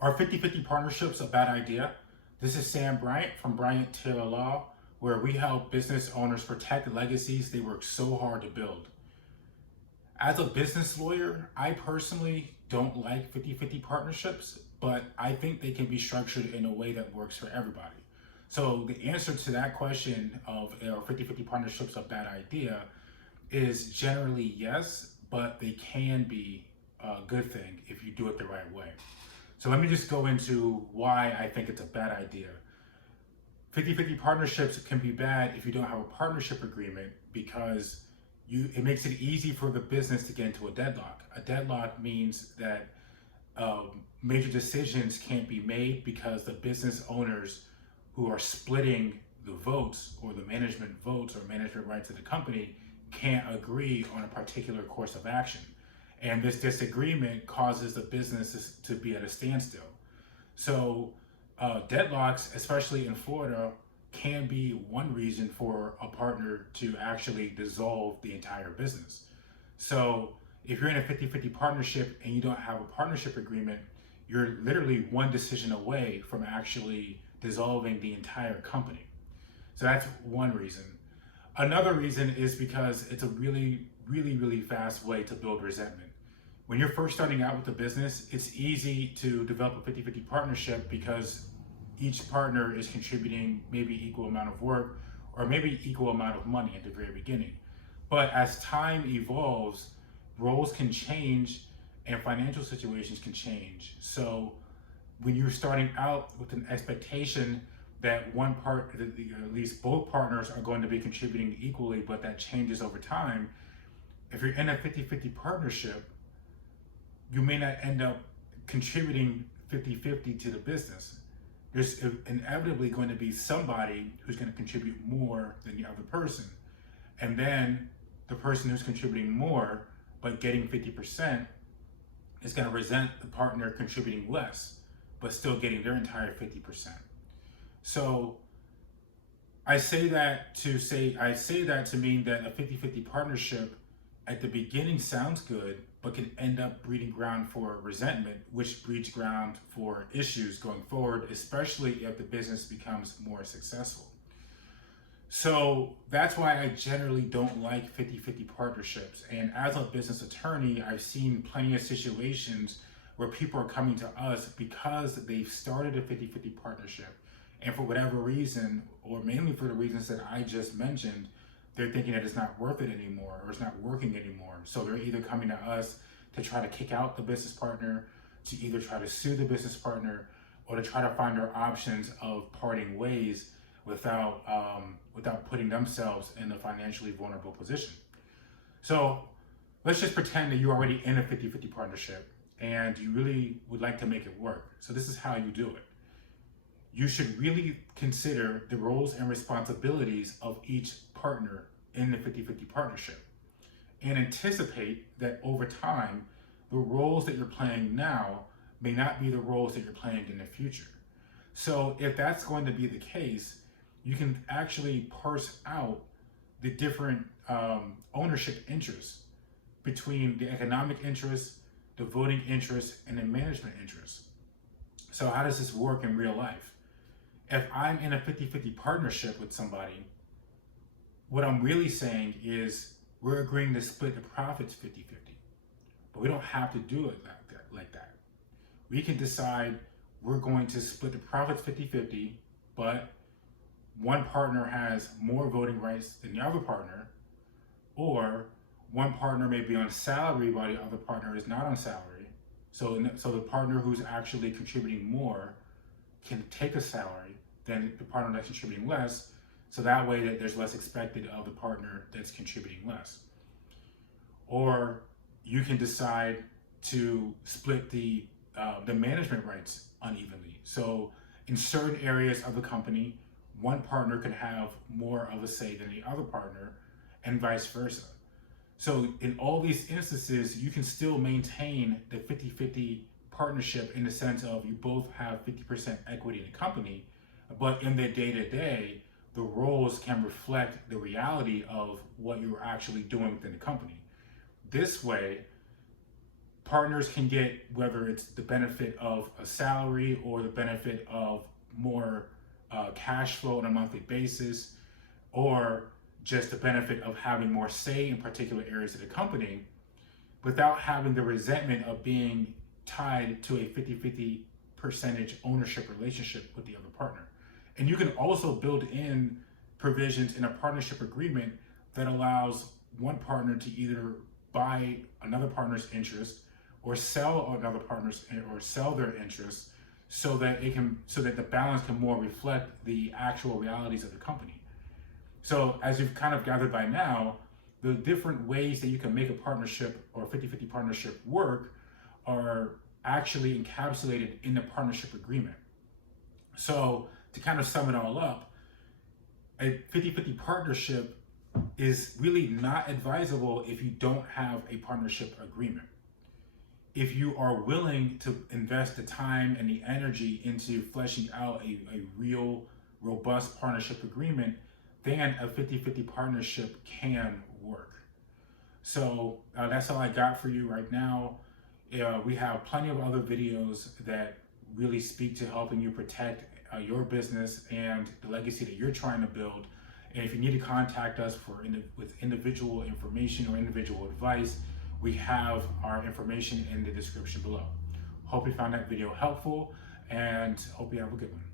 Are 50-50 partnerships a bad idea? This is Sam Bryant from Bryant Taylor Law, where we help business owners protect legacies they work so hard to build. As a business lawyer, I personally don't like 50-50 partnerships, but I think they can be structured in a way that works for everybody. So the answer to that question of are 50-50 partnerships a bad idea is generally yes, but they can be a good thing if you do it the right way. So let me just go into why I think it's a bad idea. 50-50 partnerships can be bad if you don't have a partnership agreement because it makes it easy for the business to get into a deadlock. A deadlock means that major decisions can't be made because the business owners who are splitting the votes or the management votes or management rights of the company can't agree on a particular course of action. And this disagreement causes the businesses to be at a standstill. So deadlocks, especially in Florida, can be one reason for a partner to actually dissolve the entire business. So if you're in a 50-50 partnership and you don't have a partnership agreement, you're literally one decision away from actually dissolving the entire company. So that's one reason. Another reason is because it's a really fast way to build resentment. When you're first starting out with the business, it's easy to develop a 50-50 partnership because each partner is contributing maybe equal amount of work or maybe equal amount of money at the very beginning. But as time evolves, roles can change and financial situations can change. So when you're starting out with an expectation that one part, at least both partners are going to be contributing equally, but that changes over time, if you're in a 50-50 partnership, you may not end up contributing 50-50 to the business. There's inevitably going to be somebody who's going to contribute more than the other person. And then the person who's contributing more but getting 50% is going to resent the partner contributing less but still getting their entire 50%. So I say that to mean that a 50-50 partnership at the beginning sounds good, but can end up breeding ground for resentment, which breeds ground for issues going forward, especially if the business becomes more successful. So that's why I generally don't like 50-50 partnerships. And as a business attorney, I've seen plenty of situations where people are coming to us because they've started a 50-50 partnership. And for whatever reason, or mainly for the reasons that I just mentioned, they're thinking that it's not worth it anymore or it's not working anymore. So they're either coming to us to try to kick out the business partner, to either try to sue the business partner, or to try to find their options of parting ways without putting themselves in a financially vulnerable position. So let's just pretend that you're already in a 50-50 partnership and you really would like to make it work. So this is how you do it. You should really consider the roles and responsibilities of each partner in the 50-50 partnership and anticipate that over time, the roles that you're playing now may not be the roles that you're playing in the future. So if that's going to be the case, you can actually parse out the different ownership interests between the economic interests, the voting interests, and the management interests. So how does this work in real life? If I'm in a 50-50 partnership with somebody, what I'm really saying is we're agreeing to split the profits 50-50. But we don't have to do it like that. We can decide we're going to split the profits 50-50, but one partner has more voting rights than the other partner, or one partner may be on salary while the other partner is not on salary. So the partner who's actually contributing more can take a salary than the partner that's contributing less, so that way that there's less expected of the partner that's contributing less. Or you can decide to split the management rights unevenly. So in certain areas of the company, one partner could have more of a say than the other partner, and vice versa. So in all these instances, you can still maintain the 50-50 partnership in the sense of you both have 50% equity in the company, but in the day-to-day, the roles can reflect the reality of what you're actually doing within the company. This way, Partners can get, whether it's the benefit of a salary or the benefit of more cash flow on a monthly basis, or just the benefit of having more say in particular areas of the company, without having the resentment of being tied to a 50-50 percentage ownership relationship with the other partner. And you can also build in provisions in a partnership agreement that allows one partner to either buy another partner's interest or sell another partner's, or sell their interest, so that the balance can more reflect the actual realities of the company. So as you've kind of gathered by now, the different ways that you can make a partnership or a 50-50 partnership work are actually encapsulated in the partnership agreement. So to kind of sum it all up, a 50-50 partnership is really not advisable if you don't have a partnership agreement. If you are willing to invest the time and the energy into fleshing out a real robust partnership agreement, then a 50-50 partnership can work. So that's all I got for you right now. We have plenty of other videos that really speak to helping you protect your business and the legacy that you're trying to build. And if you need to contact us with individual information or individual advice, we have our information in the description below. Hope you found that video helpful, and hope you have a good one.